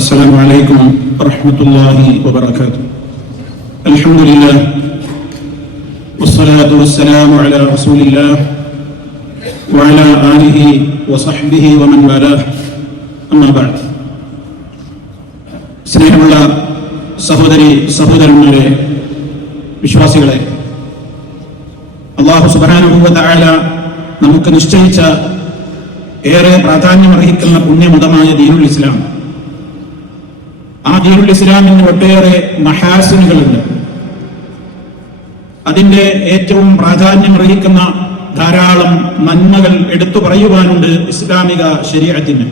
السلام عليكم ورحمة الله وبركاته. الحمد لله والصلاة والسلام على رسول الله وعلى آله وصحبه ومن والاه. أما بعد. സ്നേഹമുള്ള സഹോദരന്മാരെ, വിശ്വാസികളെ, അല്ലാഹു സുബ്ഹാനഹു വ തആല നമുക്ക് നിശ്ചയിച്ച ഏറെ പ്രാധാന്യമർഹിക്കുന്ന പുണ്യമതമായ ദീനുൽ ഇസ്ലാം, ആ ദീനുൽ ഇസ്ലാമിന് ഒട്ടേറെ മഹാസിനുകളുണ്ട്. അതിന്റെ ഏറ്റവും പ്രാധാന്യമർഹിക്കുന്ന ധാരാളം നന്മകൾ എടുത്തു പറയുവാനുണ്ട് ഇസ്ലാമിക ശരീഅത്തിന്.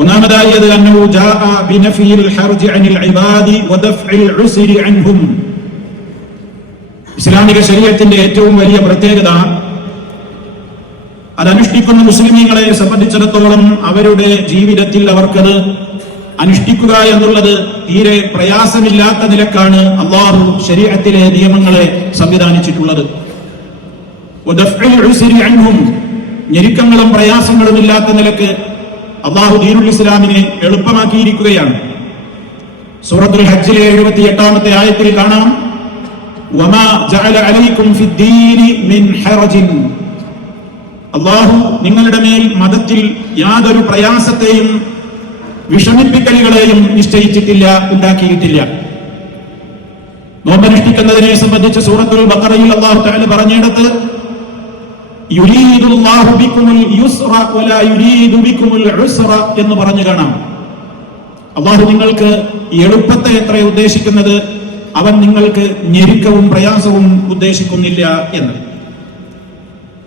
ഒന്നാമതായി അത് അന്നഹു ജാഅ ബിനഫിൽ ഹർജി അനിൽ ഇബാദി വദഫ്ഇൽ ഉസ്രി അൻഹും. ഇസ്ലാമിക ശരീഅത്തിന്റെ ഏറ്റവും വലിയ പ്രത്യേകത, അതനുഷ്ഠിക്കുന്ന മുസ്ലിമീങ്ങളെ സംബന്ധിച്ചിടത്തോളം അവരുടെ ജീവിതത്തിൽ അവർക്കത് അനുഷ്ഠിക്കുക എന്നുള്ളത് തീരെ പ്രയാസമില്ലാത്ത നിലക്കാണ് അല്ലാഹു ശരീഅത്തിലെ നിയമങ്ങളെ സംവിധാനിച്ചിട്ടുള്ളത്. ഞെരുക്കങ്ങളും പ്രയാസങ്ങളും ഇല്ലാത്ത നിലക്ക് അല്ലാഹു ദീനുൽ ഇസ്ലാമിനെ എളുപ്പമാക്കിയിരിക്കുകയാണ്. സൂറത്തുൽ ഹജ്ജിലെ 78-ാമത്തെ ആയത്തിൽ കാണാം, വമാ ജഅല അലൈക്കും ഫിദ്ദീനി മിൻ ഹറജിൻ. അല്ലാഹു നിങ്ങളുടെ മേൽ മതത്തിൽ യാതൊരു പ്രയാസത്തെയും വിഷമിപ്പിക്കലുകളെയും നിശ്ചയിച്ചിട്ടില്ല, ഉണ്ടാക്കിയിട്ടില്ല. നോമ്പനുഷ്ഠിക്കുന്നതിനെ സംബന്ധിച്ച് സൂറത്തുൽ ബഖറയിൽ അല്ലാഹു തആല പറഞ്ഞിടത്ത് യുരീദുല്ലാഹു ബിക്കുമുൽ യുസ്റ വലാ യുരീദു ബിക്കുമുൽ ഉസ്റ എന്ന് പറഞ്ഞു കാണാം. അല്ലാഹു നിങ്ങൾക്ക് എളുപ്പത്തെ എത്ര ഉദ്ദേശിക്കുന്നത്, അവൻ നിങ്ങൾക്ക് ഞെരുക്കവും പ്രയാസവും ഉദ്ദേശിക്കുന്നില്ല എന്ന്.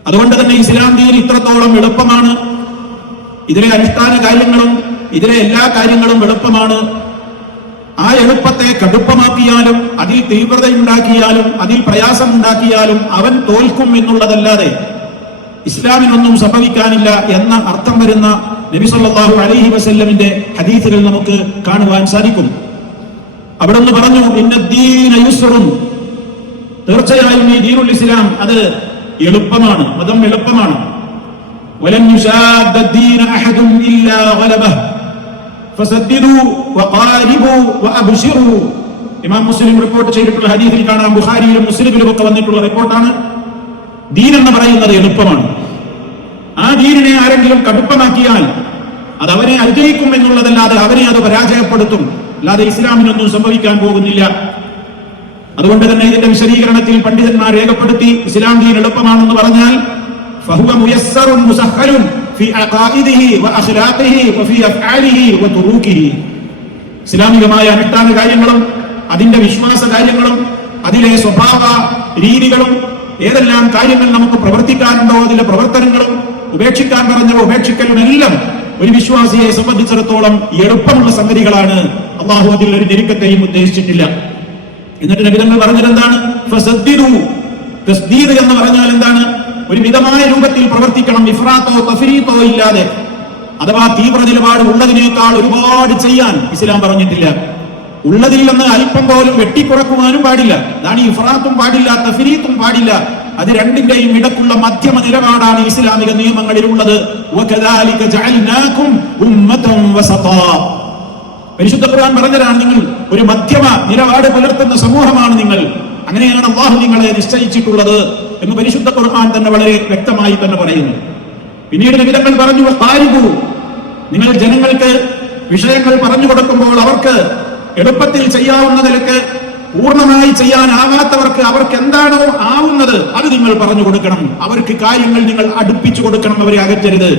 അതുകൊണ്ട് തന്നെ ഇസ്ലാം ദീൻ ഇത്രത്തോളം എളുപ്പമാണ്. ഇതിലെ അനുഷ്ഠാന കാര്യങ്ങളും ഇതിലെ എല്ലാ കാര്യങ്ങളും എളുപ്പമാണ്. ആ എളുപ്പത്തെ കടുപ്പമാക്കിയാലും അതിൽ തീവ്രതയുണ്ടാക്കിയാലും അതിൽ പ്രയാസമുണ്ടാക്കിയാലും അവൻ തോൽക്കും എന്നുള്ളതല്ലാതെ ഇസ്ലാമിനൊന്നും സംഭവിക്കാനില്ല എന്ന അർത്ഥം വരുന്ന നബി സല്ലല്ലാഹു അലൈഹി വസല്ലമിന്റെ ഹദീസുകൾ നമുക്ക് കാണുവാൻ സാധിക്കും. അവിടെ നിന്ന് പറഞ്ഞു, ഇന്നദ്ദീന യുസ്റുൻ, തീർച്ചയായും ഈ ദീനുൽ ഇസ്ലാം അത് എളുപ്പമാണ്, മതം എളുപ്പമാണ്. വലൻ യുശാദ്ദ ദീന അഹദുൻ ഇല്ലാ ഗലബഹു ഫസദ്ദിദു വഖാരിബു വഅബ്ശിറു. ഇമാം മുസ്ലിം റിപ്പോർട്ട് ചെയ്തിട്ടുള്ള ഹദീസിൽ കാണാം, ബുഖാരിയിലും മുസ്ലിമിലും ഒക്കെ വന്നിട്ടുള്ള റിപ്പോർട്ടാണ്. ദീൻ എന്ന് പറയുന്നത് എളുപ്പമാണ്. ആ ദീനിനെ ആരെങ്കിലും കടുപ്പമാക്കിയാൽ അത് അവനെ അനുഗ്രഹിക്കും എന്നുള്ളതല്ലാതെ അവനെ അത് പരാജയപ്പെടുത്തും, അല്ലാതെ ഇസ്ലാമിനൊന്നും സംഭവിക്കാൻ പോകുന്നില്ല. അതുകൊണ്ട് തന്നെ ഇതിന്റെ വിശദീകരണത്തിൽ പണ്ഡിതന്മാർ രേഖപ്പെടുത്തി, ഇസ്ലാം ദീൻ എളുപ്പമാണെന്ന് പറഞ്ഞാൽ ഫഹുവ മുയസ്സറുൻ മുസഹ്ഹലുൻ ഫി അഖായിദിഹി വഅഖ്ലാഖിഹി വഫി അഫ്ആലിഹി വതുറൂഖിഹി. ഇസ്ലാമികമായ അനുഷ്ഠാന കാര്യങ്ങളും അതിന്റെ വിശ്വാസ കാര്യങ്ങളും അതിലെ സ്വഭാവ രീതികളും ഏതെല്ലാം കാര്യങ്ങൾ നമുക്ക് പ്രവർത്തിക്കാനുണ്ടോ അതിലെ പ്രവർത്തനങ്ങളും ഉപേക്ഷിക്കാൻ പറഞ്ഞവ ഉപേക്ഷിക്കലും എല്ലാം ഒരു വിശ്വാസിയെ സംബന്ധിച്ചിടത്തോളം എളുപ്പമുള്ള സംഗതികളാണ്. അല്ലാഹു അതിൽ ഒരു ഞെരുക്കത്തെയും ഉദ്ദേശിച്ചിട്ടില്ല. എന്നിട്ട് നബിതങ്ങൾ പറഞ്ഞത് എന്താണ്? ഫസദ്ദിദു. തസ്ദീദ് എന്ന് പറഞ്ഞാൽ എന്താണ്? ഒരു മിതമായ രൂപത്തിൽ പ്രവർത്തിക്കണം, ഇഫ്രാത്തോ തഫ്രീത്തോ ഇല്ലാതെ. അഥവാ തീവ്ര നിലപാട് ഉള്ളതിനേക്കാൾ ഒരുപാട് ചെയ്യാൻ ഇസ്ലാം പറഞ്ഞിട്ടില്ല. ഉള്ളതിൽ നിന്ന് അല്പം പോലും വെട്ടിക്കുറക്കുവാനും പാടില്ല. അതാണ് ഇഫ്രാത്തും പാടില്ല, തഫ്രീത്തും പാടില്ല. അത് രണ്ടിന്റെയും ഇടക്കുള്ള മധ്യമ നിലപാടാണ് ഇസ്ലാമിക നിയമങ്ങളിൽ ഉള്ളത്. വകദാലിക ജഅൽനാകും ഉമ്മതൻ വസതാ. പരിശുദ്ധ ഖുർആൻ പറഞ്ഞതാണ്, നിങ്ങൾ ഒരു മധ്യമ നിലപാട് പുലർത്തുന്ന സമൂഹമാണ് നിങ്ങൾ. അങ്ങനെയാണ് അല്ലാഹു നിങ്ങളെ നിശ്ചയിച്ചിട്ടുള്ളത് എന്ന് പരിശുദ്ധ ഖുർആൻ തന്നെ വളരെ വ്യക്തമായി തന്നെ പറയുന്നു. പിന്നീട് നബിതങ്ങൾ പറഞ്ഞു, ഖാരിബു, നിങ്ങൾ ജനങ്ങൾക്ക് വിഷയങ്ങൾ പറഞ്ഞു കൊടുക്കുമ്പോൾ അവർക്ക് എളുപ്പത്തിൽ ചെയ്യാവുന്ന നിലക്ക് പൂർണ്ണമായി ചെയ്യാനാകാത്തവർക്ക് അവർക്ക് എന്താണോ ആവുന്നത് അത് നിങ്ങൾ പറഞ്ഞു കൊടുക്കണം. അവർക്ക് കാര്യങ്ങൾ നിങ്ങൾ അടുപ്പിച്ചു കൊടുക്കണം, അവരെ അകറ്റരുത്.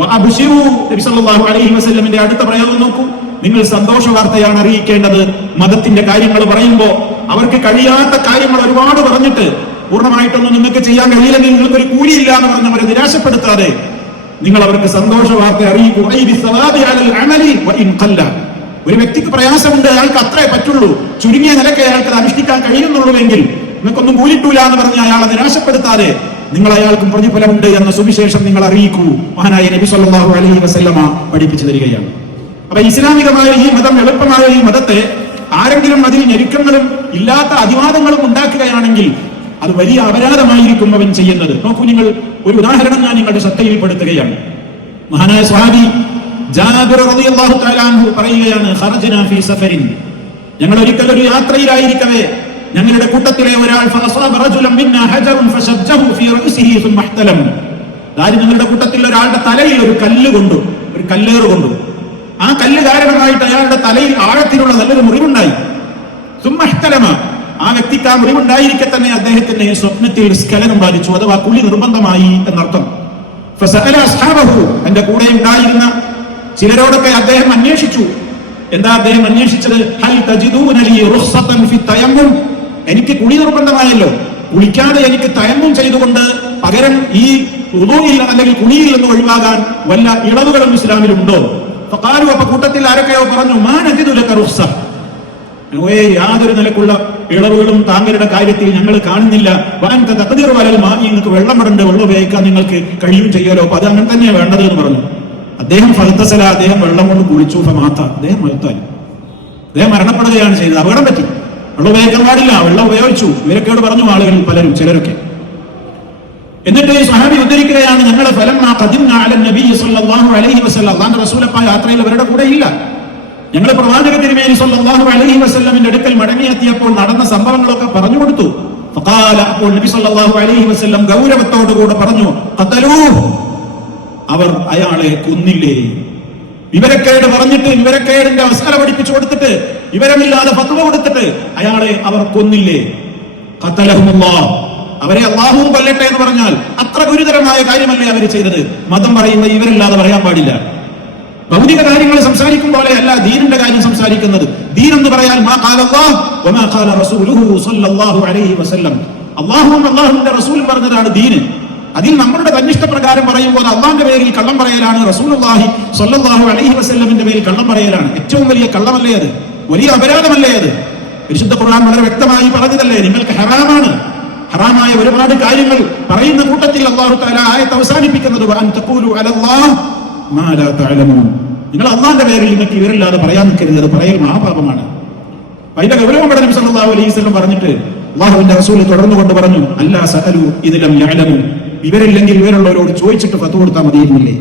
വഅബ്ശിറു, നബി സല്ലല്ലാഹു അലൈഹി വസല്ലമിന്റെ അടുത്ത പ്രയോഗം നോക്കൂ. നിങ്ങൾ സന്തോഷ വാർത്തയാണ് അറിയിക്കേണ്ടത്. മതത്തിന്റെ കാര്യങ്ങൾ പറയുമ്പോൾ അവർക്ക് കഴിയാത്ത കാര്യങ്ങൾ ഒരുപാട് പറഞ്ഞിട്ട് പൂർണ്ണമായിട്ടൊന്നും നിങ്ങൾക്ക് ചെയ്യാൻ കഴിയില്ലെങ്കിൽ നിങ്ങൾക്കൊരു കൂലിയില്ല എന്ന് പറഞ്ഞവരെ നിരാശപ്പെടുത്താതെ നിങ്ങൾ അവർക്ക് സന്തോഷ വാർത്ത അറിയിക്കൂ. ഒരു വ്യക്തിക്ക് പ്രയാസമുണ്ട്, അയാൾക്ക് അത്രേ പറ്റുള്ളൂ, ചുരുങ്ങിയ നിലയ്ക്ക് അയാൾക്ക് അത് അനുഷ്ഠിക്കാൻ കഴിയുന്നുള്ളൂവെങ്കിൽ നിങ്ങൾക്കൊന്നും കൂലിട്ടൂല എന്ന് പറഞ്ഞ് അയാളെ നിരാശപ്പെടുത്താതെ നിങ്ങൾ അയാൾക്കും പ്രതിഫലമുണ്ട് എന്ന സുവിശേഷം നിങ്ങൾ അറിയിക്കൂ. മഹാനായ നബി സല്ലല്ലാഹു അലൈഹി വസല്ലമ പഠിപ്പിച്ചു തരികയാണ്. അപ്പൊ ഇസ്ലാമികമായ ഈ മതം, എളുപ്പമായ ഈ മതത്തെ ആരെങ്കിലും അതിൽ ഞെരുക്കങ്ങളും ഇല്ലാത്ത അതിവാദങ്ങളും ഉണ്ടാക്കുകയാണെങ്കിൽ അത് വലിയ അപരാധമായിരിക്കും അവൻ ചെയ്യുന്നത്. നോക്കൂ, നിങ്ങൾ ഒരു ഉദാഹരണം ഞാൻ നിങ്ങളുടെ ശ്രദ്ധയിൽപ്പെടുത്തുകയാണ്. മഹാനായ സ്വഹാബി ജാബിർ റളിയല്ലാഹു തആല അൻഹു പറയുകയാണ്, ഖറജ്നാ ഫീ സഫരിൻ, ഞങ്ങൾ ഒരിക്കൽ ഒരു യാത്രയിലായിരിക്കവേ ഞങ്ങളുടെ കൂട്ടത്തിലെ ഒരാൾ ഫഅസാബ റജുലൻ മിന്നാ ഹജറുൻ ഫശജ്ജഹു ഫീ റഅസിഹി സുമ്മ ഇഹ്തലം, അതായത് ഞങ്ങളുടെ കൂട്ടത്തിൽ ഒരാളുടെ തലയിൽ ഒരു കല്ലേറ് കൊണ്ടു. ആ കല്ല് കാരണമായിട്ട് അയാളുടെ തലയിൽ ആഴത്തിലുള്ള നല്ലൊരു മുറിവുണ്ടായി. സുമ്മ ഇഹ്തലമ, ആ വ്യക്തിക്ക് ആ മുറിവുണ്ടായിരിക്കെ തന്നെ അദ്ദേഹത്തിന്റെ സ്വപ്നത്തിൽ സ്ഖലനം ബാധിച്ചു, അഥവാ കുളി നിർബന്ധമായി എന്നർത്ഥം. ഫസഅല അസ്ഹാബഹു, തന്റെ കൂടെ ഉണ്ടായിരുന്ന ചിലരോടൊക്കെ അദ്ദേഹം അന്വേഷിച്ചു. എന്താ അദ്ദേഹം അന്വേഷിച്ചത്? ഹൽ തജിദൂന ലി റുഖ്സതൻ ഫി തയമ്മും, എനിക്ക് കുളി നിർബന്ധമായല്ലോ, കുളിക്കാതെ എനിക്ക് തയമ്മും ചെയ്തുകൊണ്ട് പകരം ഈ വുദൂഇൽ അല്ലെങ്കിൽ കുളിയിൽ നിന്ന് ഒഴിവാകാൻ വല്ല ഇളവുകളും ഇസ്ലാമിലുണ്ടോ? ഫഖാലു, അപ്പൊ കൂട്ടത്തിൽ ആരൊക്കെയോ പറഞ്ഞു, മാ നജിദു ലക റുഖ്സ, യാതൊരു നിലക്കുള്ള ഇളവുകളും താങ്കളുടെ കാര്യത്തിൽ ഞങ്ങൾ കാണുന്നില്ല. വഅൻത തഖ്ദിറു അലൽ മാഇ, നിങ്ങൾക്ക് വെള്ളം ഇടണ്ട്, വെള്ളം ഉപയോഗിക്കാൻ നിങ്ങൾക്ക് കഴിയും ചെയ്യലോ, അപ്പൊ അത് അങ്ങനെ തന്നെയാണ് വേണ്ടത് എന്ന് പറഞ്ഞു. അദ്ദേഹം ഫൽതസല, അദ്ദേഹം വെള്ളം കൊണ്ട് കുളിച്ചു. ഫമാത, അദ്ദേഹം മരണപ്പെടുകയാണ് ചെയ്തത്. അപകടം പറ്റി, വെള്ളം ഉപയോഗിക്കാൻ പാടില്ല, വെള്ളം ഉപയോഗിച്ചു. ഇവരൊക്കെയോട് പറഞ്ഞു ആളുകൾ പലരും, ചിലരൊക്കെ. എന്നിട്ട് ഈ സ്വഹാബി ഉദ്ധരിക്കുകയാണ്, ഞങ്ങൾ ഫലമ്മാ ഖദിംനാ അലൻ നബി സ്വല്ലല്ലാഹു അലൈഹി വസല്ലം, അല്ലാഹുവിന്റെ റസൂലപ്പായ യാത്രയിൽ അവരുടെ കൂടെ ഇല്ല. ഞങ്ങൾ പ്രവാചക തിരുമേനി സ്വല്ലല്ലാഹു അലൈഹി വസല്ലമിന്റെ അടുക്കൽ മടങ്ങിയെത്തിയപ്പോൾ നടന്ന സംഭവങ്ങളൊക്കെ പറഞ്ഞു കൊടുത്തു. ഫഖാല, അപ്പോൾ നബി സ്വല്ലല്ലാഹു അലൈഹി വസല്ലം ഗൗരവത്തോടുകൂടെ പറഞ്ഞു, ഖതലൂഹു, അവർ അയാളെ കൊന്നില്ലേ? വിവരക്കേട് പറഞ്ഞിട്ട്, വിവരക്കേടിന്റെ മസ്അല പഠിപ്പിച്ചു കൊടുത്തിട്ട്, വിവരമില്ലാതെ ഫത്വ കൊടുത്തിട്ട് അയാളെ അവർ കൊന്നില്ലേ? ഖതലഹുമുല്ലാഹ്, അവരെ അല്ലാഹുവും കൊല്ലട്ടെ എന്ന് പറഞ്ഞാൽ അത്ര ഗുരുതരമായ കാര്യമല്ലേ അവർ ചെയ്തത്? മതം പറയുമ്പോൾ ഇവരില്ലാതെ പറയാൻ പാടില്ല. ഭൗതിക കാര്യങ്ങൾ സംസാരിക്കും പോലെ അല്ല ദീനിന്റെ കാര്യം സംസാരിക്കുന്നത്. ദീൻ എന്ന് പറയാൻ മാ ഖാല അല്ലാഹു വമാ ഖാല റസൂലുഹു സ്വല്ലല്ലാഹു അലൈഹി വസല്ലം, അല്ലാഹുവും അല്ലാഹുവിന്റെ റസൂലും പറഞ്ഞതാണ് ദീൻ. അതിൽ നമ്മളുടെ തന്നിഷ്ടപ്രകാരം പറയുമ്പോൾ അള്ളാന്റെ പേരിൽ കള്ളം പറയലാണ്, റസൂലുള്ളാഹി സ്വല്ലല്ലാഹു അലൈഹി വസല്ലമിന്റെ പേരിൽ കള്ളം പറയലാണ്. ഏറ്റവും വലിയ കള്ളമല്ലേ അത്? വലിയ അപരാധമല്ലേ അത്? പരിശുദ്ധ ഖുർആൻ വളരെ വ്യക്തമായി പറഞ്ഞതല്ലേ, നിങ്ങൾക്ക് ഹറാമാണ്. ഹറാമായ ഒരുപാട് കാര്യങ്ങൾ പറയുന്ന കൂട്ടത്തിൽ അല്ലാഹു തആല ആയത്ത് അവസാനിപ്പിക്കുന്നത് വഅൻ തഖൂലു അലല്ലാഹി മാ ലാ തഅലമൂൻ, നിങ്ങൾ അള്ളാന്റെ പേരിൽ നിങ്ങൾക്ക് ഇവരില്ലാതെ പറയാൻ നിൽക്കരുത്, അത് പറയൽ മഹാപാപമാണ്. അതിന്റെ ഗൗരവം ഇവിടെ നബി സല്ലല്ലാഹു അലൈഹി വസല്ലം പറഞ്ഞിട്ട് അല്ലാഹുവിന്റെ റസൂൽ തുടർന്നുകൊണ്ട് പറഞ്ഞു, അല്ലാ സഅലു ഇദ് ലം യഅലമു, ഇവരില്ലെങ്കിൽ ഇവരുള്ളവരോട് ചോദിച്ചിട്ട് ഫത്വ കൊടുത്താൽ മതിയിരുന്നില്ലേ?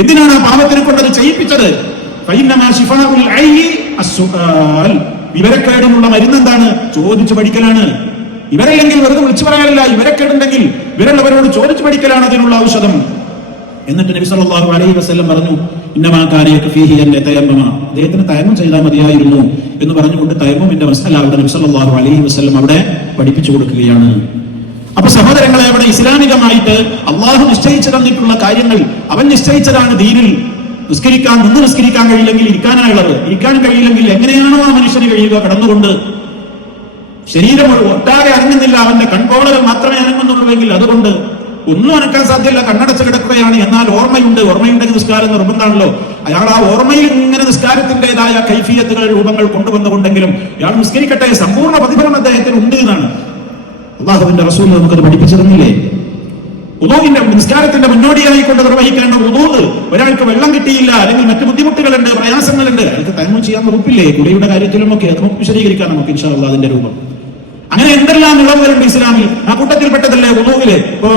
എന്തിനാണ് ആ പാപത്തിനെ കൊണ്ടത് ചെയ്യിപ്പിച്ചത്? ഫഇന്നമാ ശിഫാഉൽ ഐനി അസ്സുആൽ, വിവരക്കേടിനുള്ള മരുന്ന് എന്താണ്? ചോദിച്ചു പഠിക്കലാണ്. ഇവരല്ലെങ്കിൽ വെറുതെ വിളിച്ചു പറയാനല്ല, ഇവരക്കേടുണ്ടെങ്കിൽ ഇവരുള്ളവരോട് ചോദിച്ചു പഠിക്കലാണ് അതിനുള്ള ഔഷധം. എന്നിട്ട് നബി സല്ലല്ലാഹു അലൈഹി വസല്ലം പറഞ്ഞു, ഇന്നമാ കാന യക്ഫീഹി അൻ യതയമ്മമ, അദ്ദേഹത്തിന് തയമ്മം ചെയ്താൽ മതിയായിരുന്നു എന്ന് പറഞ്ഞുകൊണ്ട് തയമ്മമിന്റെ മസ്അല അവിടെ നബി സല്ലല്ലാഹു അലൈഹി വസല്ലം അവിടെ പഠിപ്പിച്ചു കൊടുക്കുകയാണ്. അപ്പൊ സഹോദരങ്ങളെ, അവിടെ ഇസ്ലാമികമായിട്ട് അള്ളാഹു നിശ്ചയിച്ചു തന്നിട്ടുള്ള കാര്യങ്ങൾ അവൻ നിശ്ചയിച്ചതാണ് ദീനിൽ. നിന്ന് നിസ്കരിക്കാൻ കഴിയില്ലെങ്കിൽ ഇരിക്കാനായുള്ളത്, ഇരിക്കാൻ കഴിയില്ലെങ്കിൽ എങ്ങനെയാണോ ആ മനുഷ്യന് കഴിയുക? കടന്നുകൊണ്ട്. ശരീരം ഒട്ടാകെ അനങ്ങുന്നില്ല, അവന്റെ കൺപോളകൾ മാത്രമേ അനങ്ങുന്നുള്ളൂവെങ്കിൽ അതുകൊണ്ട് ഒന്നും അനക്കാൻ സാധ്യമല്ല, കണ്ണടച്ച് കിടക്കുകയാണ്. എന്നാൽ ഓർമ്മയുണ്ടെങ്കിൽ നിസ്കാരം നിർബന്ധമാണല്ലോ. അയാൾ ആ ഓർമ്മയിൽ ഇങ്ങനെ നിസ്കാരത്തിൻ്റെതായ കൈഫിയത്തുകൾ, രൂപങ്ങൾ കൊണ്ടുവന്നുകൊണ്ടെങ്കിലും അയാൾ നിസ്കരിക്കട്ടെ, സമ്പൂർണ്ണ പ്രതിഫലം അദ്ദേഹത്തിന് ഉണ്ട് എന്നാണ് അള്ളാഹുവിന്റെ റസൂൽ നമുക്കത് പഠിപ്പിച്ചു തന്നില്ലേ? വുദൂഇന്റെ നിസ്കാരത്തിന്റെ മുന്നോടിയായി കൊണ്ട് നിർവഹിക്കേണ്ട വുദൂ, ഒരാൾക്ക് വെള്ളം കിട്ടിയില്ല, അല്ലെങ്കിൽ മറ്റു ബുദ്ധിമുട്ടുകളുണ്ട്, പ്രയാസങ്ങളുണ്ട്, അയാൾക്ക് തയമ്മം ചെയ്യാൻ വകുപ്പില്ലേ? കുളിയുടെ കാര്യത്തിലുമൊക്കെ അത് നമുക്ക് വിശദീകരിക്കാം നമുക്ക് ഇൻഷാ അല്ലാഹ് അതിന്റെ രൂപം. അങ്ങനെ എന്തെല്ലാം ഇളവുകളുണ്ട് ഇസ്ലാമിൽ. ആ കൂട്ടത്തിൽപ്പെട്ടതല്ലേ വുദൂഇല്. ഇപ്പോ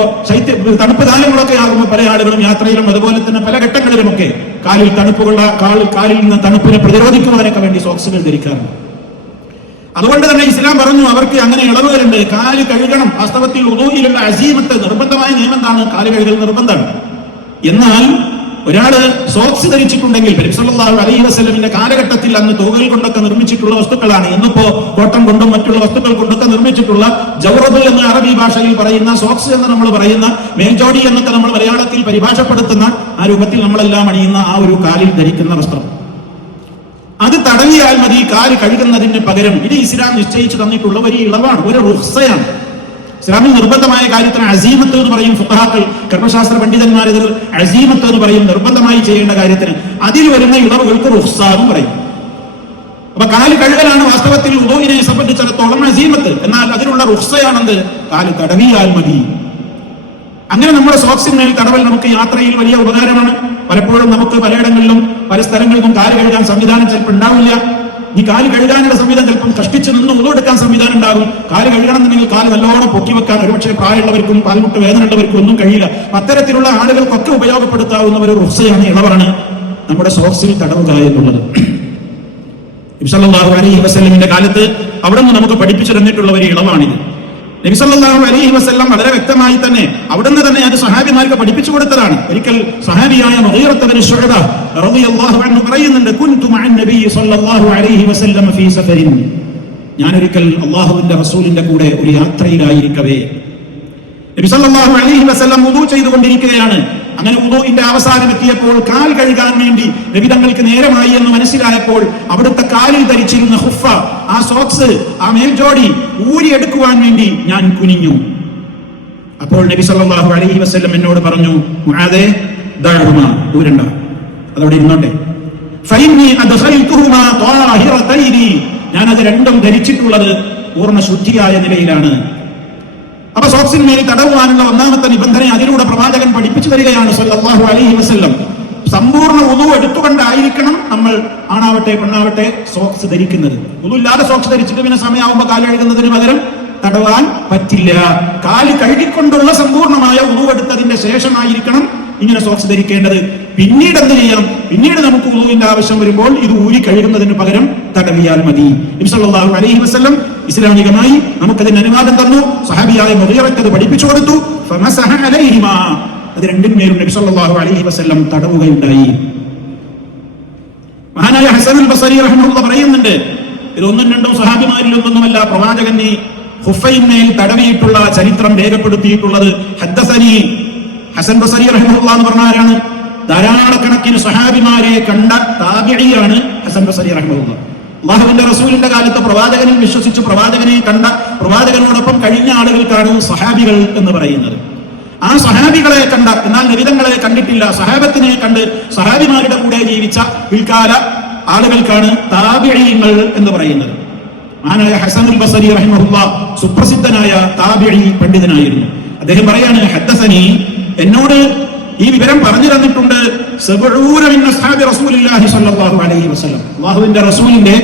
തണുപ്പ് കാലങ്ങളൊക്കെ ആകുമ്പോൾ പല ആളുകളും യാത്രയിലും അതുപോലെ തന്നെ പല ഘട്ടങ്ങളിലുമൊക്കെ കാലിൽ കാലിൽ നിന്ന് തണുപ്പിനെ പ്രതിരോധിക്കുവാനൊക്കെ വേണ്ടി സോക്സുകൾ ധരിക്കാറുണ്ട്. അതുകൊണ്ട് തന്നെ ഇസ്ലാം പറഞ്ഞു അവർക്ക് അങ്ങനെ ഇളവുകളുണ്ട്. കാല് കഴുകണം. വാസ്തവത്തിൽ വുദൂഇലുള്ള അസീമത്ത്, നിർബന്ധമായ നിയമം എന്താണ്? കാല് കഴുകൽ നിർബന്ധമാണ്. എന്നാൽ ഒരാള് സോക്സ് ധരിച്ചിട്ടുണ്ടെങ്കിൽ, നബി സല്ലല്ലാഹു അലൈഹി വസല്ലമിന്റെ കാലഘട്ടത്തിൽ അന്ന് തോകൽ കൊണ്ടൊക്കെ നിർമ്മിച്ചിട്ടുള്ള വസ്തുക്കളാണ്. ഇന്നിപ്പോ കോട്ടൺ കൊണ്ടും മറ്റുള്ള വസ്തുക്കൾ കൊണ്ടൊക്കെ നിർമ്മിച്ചിട്ടുള്ള ജൗറബ് എന്ന അറബി ഭാഷയിൽ പറയുന്ന സോക്സ് എന്ന് നമ്മൾ പറയുന്ന മേൽജോടി എന്നൊക്കെ നമ്മൾ മലയാളത്തിൽ പരിഭാഷപ്പെടുത്തുന്ന ആ രൂപത്തിൽ നമ്മളെല്ലാം അണിയുന്ന ആ ഒരു കാലിൽ ധരിക്കുന്ന വസ്ത്രം, അത് തടവിയാൽ മതി കാല് കഴുകുന്നതിന് പകരം. ഇത് ഇസ്ലാം നിശ്ചയിച്ചു തന്നിട്ടുള്ള ഒരു ഇളവാണ്, ഒരു റുഖ്സയാണ്. ഇസ്ലാമിൽ നിർബന്ധമായ കാര്യത്തിന് അസീമത്ത് എന്ന് പറയും ഫുഖഹാക്കൾ, കർമ്മശാസ്ത്ര പണ്ഡിതന്മാർ ഇതിൽ അസീമത്ത് എന്ന് പറയും, നിർബന്ധമായി ചെയ്യേണ്ട കാര്യത്തിന്. അതിൽ വരുന്ന ഇളവുകൾക്ക് റുഖ്സ എന്ന് പറയും. അപ്പൊ കാല് കഴുകലാണ് വാസ്തവത്തിൽ വുദൂഇനെ സംബന്ധിച്ചിടത്തോളം അസീമത്ത്. എന്നാൽ അതിനുള്ള റുഖ്സയാണെന്ത്? കാല് തടവിയാൽ മതി. അങ്ങനെ നമ്മുടെ സോക്സിന്മേൽ തടവൽ നമുക്ക് യാത്രയിൽ വലിയ ഉപകാരമാണ്. പലപ്പോഴും നമുക്ക് പലയിടങ്ങളിലും പല സ്ഥലങ്ങളിലും കാല് കഴുകാൻ സംവിധാനം ചിലപ്പോൾ ഉണ്ടാവില്ല. ഈ കാല് കഴുകാനുള്ള സംവിധാനം ചിലപ്പം കഷ്ടിച്ച് നിന്ന് ഉള്ളെടുക്കാൻ സംവിധാനം ഉണ്ടാകും. കാല് കഴുകണമെന്നുണ്ടെങ്കിൽ കാല് നല്ലോണം പൊക്കി വെക്കാൻ ഒരുപക്ഷെ പ്രായമുള്ളവർക്കും പാൽമുട്ട് വേദനയുള്ളവർക്കും ഒന്നും കഴിയില്ല. അത്തരത്തിലുള്ള ആളുകൾക്കൊക്കെ ഉപയോഗപ്പെടുത്താവുന്ന ഒരു റുഖ്സയാണ്, ഇളവാണ്. നമ്മുടെ സോക്സിൽ തടവുക എന്നുള്ളത്. നബി സല്ലല്ലാഹു അലൈഹി വസല്ലമിന്റെ കാലത്ത് അവിടെ നിന്ന് നമുക്ക് പഠിപ്പിച്ചു തന്നിട്ടുള്ള ഒരു ഇളവാണിത്. നബി സല്ലല്ലാഹു അലൈഹി വസല്ലം വളരെ വ്യക്തമായി തന്നെ അവിടുന്ന് തന്നെ അത് സഹാബിമാർക്ക് പഠിപ്പിച്ചു കൊടുത്തതാണ്. ഒരിക്കൽ സഹാബിയായ മുഗീറത്ത് ബിൻ ശുഅബ റളിയല്ലാഹു അൻഹു പറയുന്നുണ്ട്, കുൻതു മഅൻ നബി സല്ലല്ലാഹു അലൈഹി വസല്ലം ഫീ സഫരിൻ, ഞാനൊരിക്കൽ അല്ലാഹുവിന്റെ റസൂലിന്റെ കൂടെ ഒരു യാത്രയിലായിരിക്കവേ നബി സല്ലല്ലാഹു അലൈഹി വസല്ലം വുദൂ ചെയ്തുകൊണ്ടിരിക്കുകയാണ്. അങ്ങനെ വുദൂഇന്റെ അവസാനം എത്തിയപ്പോൾ കാൽ കഴുകാൻ വേണ്ടി നബി തങ്ങൾക്ക് നേരമായി എന്ന് മനസ്സിലായപ്പോൾ അവിടുത്തെ കാലിൽ ധരിച്ചിരുന്ന ഖുഫ, ആ സോക്സ്, ആ മേൽജോടി ഊരിയെടുക്കുവാൻ വേണ്ടി ഞാൻ കുനിഞ്ഞു. അപ്പോൾ നബി സല്ലല്ലാഹു അലൈഹി വസല്ലം എന്നോട് പറഞ്ഞു, മുആദേ ദഅഹുമാ, ഊരണ്ട, അതവിടെ ഇരുന്നോട്ടെ. ഫഇന്നി അദ്ഖൽതുഹുമാ ത്വാഹിറതൈനി, ഞാൻ അത് രണ്ടും ധരിച്ചിട്ടുള്ളത് പൂർണ്ണ ശുദ്ധിയായ നിലയിലാണ്. അപ്പൊ സോക്സിന്മേൽ തടവുവാനുള്ള ഒന്നാമത്തെ നിബന്ധന അതിലൂടെ പ്രവാചകൻ പഠിപ്പിച്ചു തരികയാണ് സല്ലല്ലാഹു അലൈഹി വസല്ലം. സമ്പൂർണ്ണ വുദൂ എടുത്തുകൊണ്ടായിരിക്കണം നമ്മൾ ആണാവട്ടെ പെണ്ണാവട്ടെ സോക്സ് ധരിക്കുന്നത്. വുദൂ ഇല്ലാതെ സോക്സ് ധരിച്ചിട്ട് പിന്നെ സമയമാകുമ്പോൾ കാല് കഴുകുന്നതിന് പകരം തടവാൻ പറ്റില്ല. കാല് കഴുകിക്കൊണ്ടുള്ള സമ്പൂർണ്ണമായ വുദൂ എടുത്തതിന്റെ ശേഷമായിരിക്കണം ഇങ്ങനെ സോക്സ് ധരിക്കേണ്ടത്. പിന്നീട് എന്ത് ചെയ്യാം? പിന്നീട് നമുക്ക് വുദൂവിന്റെ ആവശ്യം വരുമ്പോൾ ഇത് ഊരി കഴുകുന്നതിന് പകരം തടവിയാൽ മതി. നബി സല്ലല്ലാഹു അലൈഹി വസല്ലം ഇസ്ലാമികമായി നമുക്കതിന് അനുവാദം തന്നു. സഹാബിയായ മുഗീറത്ത് അത് പഠിപ്പിച്ചു കൊടുത്തു. ഫമസഹ അലൈഹിമാ, അത് രണ്ടിന്മേലും നബി സല്ലല്ലാഹു അലൈഹി വസല്ലം തടവുകയുണ്ടായി. മഹാനായ ഹസൻ അൽ ബസരി റഹിമഹുല്ലാഹ് പറയുന്നുണ്ട്, ഇത് ഒന്നും രണ്ടും സഹാബിമാരിലൊന്നുമല്ല, പ്രവാചകൻ ഈ ഖുഫൈന്മേൽ തടവിയിട്ടുള്ള ചരിത്രം രേഖപ്പെടുത്തിയിട്ടുള്ളത് ഹദ്ദസനി ഹസൻ ബസരി റഹിമഹുല്ലാഹ് എന്ന് പറഞ്ഞ ആരാണ്? ധാരാളക്കണക്കിന് സഹാബിമാരെ കണ്ട താബിഈയാണ് ഹസൻ ബസരി റഹിമഹുല്ലാഹ്. അല്ലാഹുവിന്റെ റസൂലിന്റെ കാലത്ത് പ്രവാചകനിൽ വിശ്വസിച്ച് പ്രവാചകനെ കണ്ട, പ്രവാചകനോടൊപ്പം കഴിഞ്ഞ ആളുകൾക്കാണ് സഹാബികൾ എന്ന് പറയുന്നത്. ആ സഹാബികളെ കണ്ട, എന്നാൽ നബിതങ്ങളെ കണ്ടിട്ടില്ല, സഹാബത്തിനെ കണ്ട് സഹാബിമാരുടെ കൂടെ ജീവിച്ച പിൽക്കാല ആളുകൾക്കാണ് താബിഈങ്ങൾ എന്ന് പറയുന്നത്. മഹാനായ ഹസൻ അൽ ബസരി റഹിമഹുല്ലാഹ് സുപ്രസിദ്ധനായ താബിഈ പണ്ഡിതനായിരുന്നു. അദ്ദേഹം പറയാണ്, ഹദ്ദസനി, എന്നോട് ഈ വിവരം പറഞ്ഞു തന്നിട്ടുണ്ട് 70 മിൻ അസ്ഹാബി റസൂലില്ലാഹി സ്വല്ലല്ലാഹു അലൈഹി വസല്ലം, അല്ലാഹുവിന്റെ റസൂലിന്റെ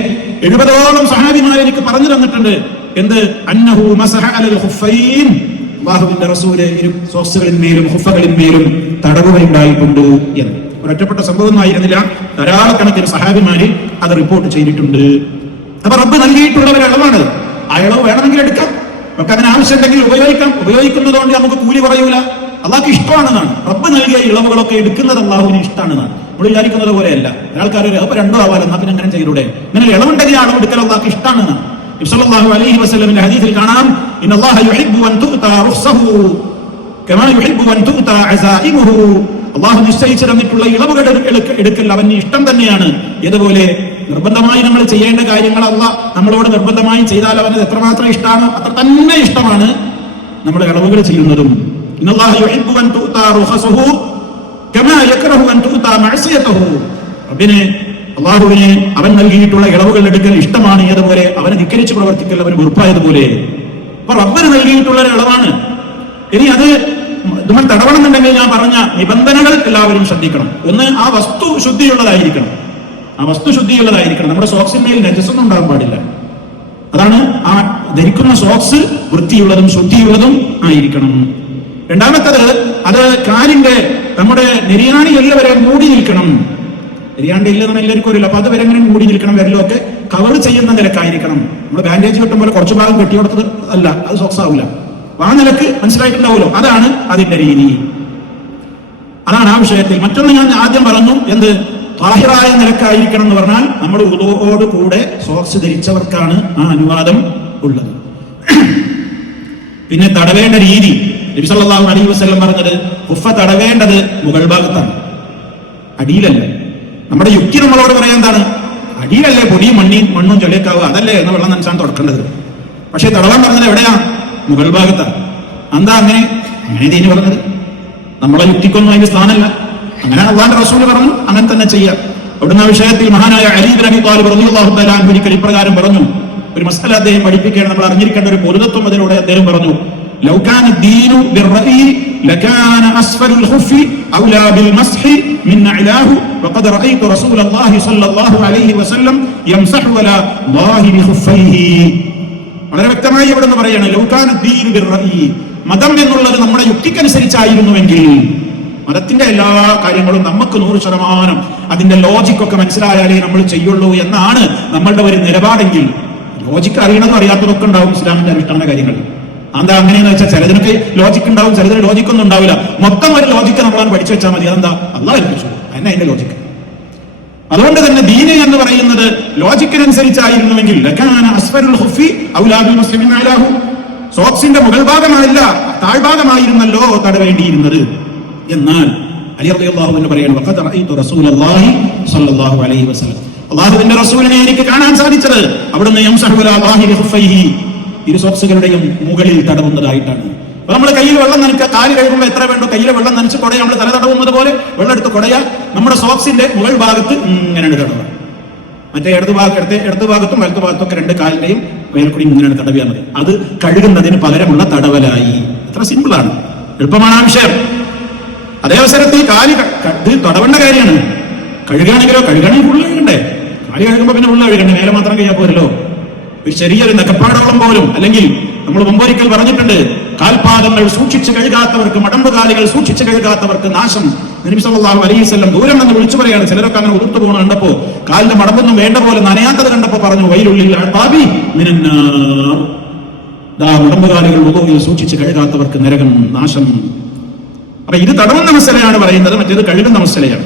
70ഓളം സഹാബിമാരെ എനിക്ക് പറഞ്ഞു തന്നിട്ടുണ്ട്. എന്ത്? അന്നഹു മസഹ അലൽ ഖുഫൈൻ, അല്ലാഹുവിന്റെ റസൂല് ഇരു സോക്സുകളിന്മേലും ഖുഫകളിന്മേലും തടവുകയുണ്ടായിട്ടുണ്ട് എന്ന്. ഒരൊറ്റപ്പെട്ട സംഭവമൊന്നും ആയിരുന്നില്ല, ധാരാളക്കണക്കിന് സഹാബിമാര് അത് റിപ്പോർട്ട് ചെയ്തിട്ടുണ്ട്. അപ്പൊ റബ്ബ് നൽകിയിട്ടുള്ള ഒരു ഇളവാണ്. ആ ഇളവ് വേണമെങ്കിൽ എടുക്കാം, നമുക്ക് അതിന് ആവശ്യമുണ്ടെങ്കിൽ ഉപയോഗിക്കാം. ഉപയോഗിക്കുന്നതുകൊണ്ട് നമുക്ക് കൂലി കുറയൂല, അള്ളാഹ്ക്ക് ഇഷ്ടമാണെന്നാണ്. റബ്ബ് നൽകിയ ഇളവുകളൊക്കെ എടുക്കുന്നത് അള്ളാഹുവിന് ഇഷ്ടമാണെന്നാണ്. നമ്മൾ വിചാരിക്കുന്നത് പോലെയല്ല. ആൾക്കാർ അപ്പൊ രണ്ടോ ആവാലോ, എന്നാ പിന്നെ അങ്ങനെ ചെയ്തൂടെ? ഇങ്ങനെ ഇളവുണ്ടെങ്കിൽ ആ അളവ് എടുക്കൽ അള്ളാഹ്ക്ക് ഇഷ്ടമാണെന്നാണ്. നബി സല്ലല്ലാഹു അലൈഹി വസല്ലമിന്റെ ഹദീസിൽ കാണാം, ഇന്നല്ലാഹ യുഹിബ്ബു അൻ തുഅതാ റുഖ്സഹു കമാ യുഹിബ്ബു അൻ തുഅതാ അസായിമുഹു, അള്ളാഹു നിശ്ചയിച്ചു തന്നിട്ടുള്ള ഇളവുകൾ എടുക്കൽ അവന് ഇഷ്ടം തന്നെയാണ്. ഇതുപോലെ നിർബന്ധമായി നമ്മൾ ചെയ്യേണ്ട കാര്യങ്ങൾ അള്ളാഹ് നമ്മളോട് നിർബന്ധമായി ചെയ്താൽ അവന് എത്രമാത്രം ഇഷ്ടമാണോ അത്ര തന്നെ ഇഷ്ടമാണ് നമ്മൾ ഇളവുകൾ ചെയ്യുന്നതും. ഇന്നല്ലാഹ യുഹിബ്ബു അൻ തുഅതാ റുഖ്സഹു കമാ യക്റഹു അൻ തുഅതാ മഅസിയതഹു, റബ്ബിനെ, അള്ളാഹുവിനെ അവൻ നൽകിയിട്ടുള്ള ഇളവുകൾ എടുക്കൽ ഇഷ്ടമാണ്. അതുപോലെ അവനെ ധിക്കരിച്ച് പ്രവർത്തിക്കൽ അവന് വെറുപ്പായതുപോലെ. അപ്പൊ റബ്ബിന് നൽകിയിട്ടുള്ള ഒരു ഇളവാണ്. ഇനി അത് നമ്മൾ തടവണമെന്നുണ്ടെങ്കിൽ ഞാൻ പറഞ്ഞ നിബന്ധനകൾ എല്ലാവരും ശ്രദ്ധിക്കണം. ഒന്ന്, ആ വസ്തു ശുദ്ധിയുള്ളതായിരിക്കണം. ആ വസ്തു ശുദ്ധിയുള്ളതായിരിക്കണം. നമ്മുടെ സോക്സിന്മേൽ നജസ്സൊന്നും ഉണ്ടാകാൻ പാടില്ല. അതാണ് ആ ധരിക്കുന്ന സോക്സ് വൃത്തിയുള്ളതും ശുദ്ധിയുള്ളതും ആയിരിക്കണം. രണ്ടാമത്തത്, അത് കാലിന്റെ നമ്മുടെ നെരിയാണി എല്ല് വരെ മൂടി നിൽക്കണം. നെരിയാണ്ടി എല്ല് നമ്മൾ എല്ലാവർക്കും അറിയില്ല, അപ്പൊ അത് വരെ എങ്ങനെ മൂടി നിൽക്കണം, വിരലൊക്കെ കവർ ചെയ്യുന്ന നിലക്കായിരിക്കണം. നമ്മൾ ബാൻഡേജ് കിട്ടുമ്പോൾ കുറച്ചു ഭാഗം കെട്ടിയെടുത്തത് അല്ല, അത് സോക്സ് ആവില്ല. ആ നിലക്ക് മനസ്സിലായിട്ടുണ്ടാവുമല്ലോ, അതാണ് അതിന്റെ രീതി. അതാണ് ആ വിഷയത്തിൽ. മറ്റൊന്ന് ഞാൻ ആദ്യം പറഞ്ഞു, എന്ത്? താഹിറായ നിലക്കായിരിക്കണം എന്ന് പറഞ്ഞാൽ നമ്മൾ ഉദുവോട് കൂടെ സോക്സ് ധരിച്ചവർക്കാണ് ആ അനുവാദം ഉള്ളത്. പിന്നെ തടവേണ്ട രീതി, നബി സല്ലല്ലാഹു അലൈഹി വസല്ലം പറഞ്ഞത് ഖുഫ തടവേണ്ടത് മുകൾ ഭാഗത്താണ്, അടിയിലല്ല. നമ്മുടെ യുക്തി നമ്മളോട് പറയാൻ എന്താണ്? അടിയിലല്ലേ പൊടിയും മണ്ണും ചെളിയൊക്കാവുക, അതല്ലേ എന്ന് വെള്ളം നനച്ചാൻ തുടക്കേണ്ടത്. പക്ഷെ തടവാൻ പറഞ്ഞത് എവിടെയാ? മുകൾ ഭാഗത്താണ്. എന്താ അങ്ങനെ ദീന് പറഞ്ഞത്? നമ്മളെ യുക്തിക്കൊന്നും അതിന്റെ സ്ഥാനമല്ല. അങ്ങനെയാണ് അല്ലാഹുവിന്റെ റസൂൽ പറഞ്ഞു, അങ്ങനെ തന്നെ ചെയ്യാം. അവിടുന്ന് ആ വിഷയത്തിൽ മഹാനായ അലി ഇബ്നു അബീ ത്വാലിബ് റളിയല്ലാഹു തആല അൻഹു ഒരിക്കൽ ഇപ്രകാരം പറഞ്ഞു. ഒരു മസ്അല അദ്ദേഹം പഠിപ്പിക്കുകയാണ്, നമ്മൾ അറിഞ്ഞിരിക്കേണ്ട ഒരു പൊരുത്തത്വം അതിലൂടെ അദ്ദേഹം പറഞ്ഞു. ലൗ കാന ദീനു ബിർറഈ ലകാന അസ്ഫലുൽ ഖുഫി ഔലാ ബിൽ മസ്ഹി മിൻ അലാഹു വഖദ് റഅയ്തു റസൂലല്ലാഹി സ്വല്ലല്ലാഹു അലൈഹി വസല്ലം യംസഹു അലാ ളാഹിരി ഖുഫൈഹി. വളരെ വ്യക്തമായി ഇവിടെ നിന്ന് പറയാണ്, ലൗ കാന ദീനു ബിർറഈ, മതം എന്നുള്ളത് നമ്മുടെ യുക്തിക്കനുസരിച്ചായിരുന്നുവെങ്കിൽ, മതത്തിന്റെ എല്ലാ കാര്യങ്ങളും നമുക്ക് 100% അതിന്റെ ലോജിക്കൊക്കെ മനസ്സിലായാലേ നമ്മൾ ചെയ്യുള്ളൂ എന്നാണ് നമ്മളുടെ ഒരു നിലപാടെങ്കിൽ, ലോജിക്ക് അറിയണതും അറിയാത്തതൊക്കെ ഉണ്ടാവും ഇസ്ലാമിന്റെ അനുഷ്ഠാന കാര്യങ്ങൾ. എന്താ അങ്ങനെയെന്ന് വെച്ചാൽ ചിലതിനൊക്കെ ലോജിക്ക് ഉണ്ടാവും, ചിലതിന് ലോജിക്കൊന്നും ഉണ്ടാവില്ല. മൊത്തം ഒരു ലോജിക്ക് നമ്മളാണ് പഠിച്ചു വെച്ചാൽ മതി. അതെന്താ? അള്ളാഹ് ഏൽപ്പിച്ചു, അതന്നെ അതിന്റെ ലോജിക്ക്. അതുകൊണ്ട് തന്നെ ദീന് എന്ന് പറയുന്നത് ലോജിക്കിനനുസരിച്ചായിരുന്നുവെങ്കിൽ സോക്സിന്റെ മുകൾ ഭാഗമല്ല താഴ്ഭാഗമായിരുന്നല്ലോ തടവേണ്ടിയിരുന്നത്. എന്നാൽ അലി റളിയല്ലാഹു അൻഹു പറയുന്നു, വഖദ് റഅയ്തു റസൂലല്ലാഹി സ്വല്ലല്ലാഹു അലൈഹി വസല്ലം, അല്ലാഹുവിന്റെ റസൂലിനെ എനിക്ക് കാണാൻ സാധിച്ചത് അവിടുന്ന് യംസഹു അലാ ളാഹിരി ഖുഫൈഹി, ഇരു സോക്സുകളുടെയും മുകളിൽ തടവുന്നതായിട്ടാണ്. അപ്പൊ നമ്മൾ കയ്യിൽ വെള്ളം നനയ്ക്കുക, കാല് കഴുകുമ്പോൾ എത്ര വേണ്ടോ കയ്യിൽ വെള്ളം നനച്ച് കൊടയ നമ്മൾ തല തടവുന്നത് പോലെ വെള്ളം എടുത്ത് കൊടയ നമ്മുടെ സോക്സിന്റെ മുകൾ ഭാഗത്ത് ഇങ്ങനെയാണ് തടവുക. മറ്റേ ഇടതു ഭാഗത്തും വലതു ഭാഗത്തും ഒക്കെ രണ്ട് കാലിന്റെയും മേൽക്കൂടി ഇങ്ങനെയാണ് തടവിയാൽ മതി. അത് കഴുകുന്നതിന് പകരമുള്ള തടവലായി. എത്ര സിമ്പിളാണ്, എളുപ്പമാണ് ആ വിഷയം. അതേ അവസരത്തിൽ കാല് ഇത് തടവേണ്ട കാര്യമാണ്. കഴുകുകയാണെങ്കിൽ ഫുള്ള് കഴുകണ്ടേ? കാല് കഴുകുമ്പോ പിന്നെ ഫുള്ള് കഴുകണ്ടേ, മേലെ മാത്രം കഴിയാൻ പോരല്ലോ. ഒരു ചെറിയൊരു നഖപ്പാടോളം പോലും, അല്ലെങ്കിൽ നമ്മൾ മുമ്പൊരിക്കൽ പറഞ്ഞിട്ടുണ്ട്, കാൽപാദങ്ങൾ സൂക്ഷിച്ച് കഴുകാത്തവർക്ക്, മടമ്പുകാലുകൾ സൂക്ഷിച്ച് കഴുകാത്തവർക്ക് നാശം. നബി സല്ലല്ലാഹു അലൈഹി വസല്ലം ദൂരം നിന്ന് വിളിച്ചു പറയാണ്. ചിലരൊക്കെ അങ്ങനെ ഉടുത്തു പോകണം കണ്ടപ്പോ, കാലിന്റെ മടമ്പൊന്നും വേണ്ട പോലെ നനയാത്തത് കണ്ടപ്പോ പറഞ്ഞു, വൈലുള്ളിൽ അഅ്താബി മിനന്നാർ, മടമ്പുകാലുകൾ വുദൂഇൽ സൂക്ഷിച്ച് കഴുകാത്തവർക്ക് നരകം, നാശം. അപ്പൊ ഇത് തടവുന്ന മസലയാണ് പറയുന്നത്, മറ്റേത് കഴുകുന്ന മസലയാണ്.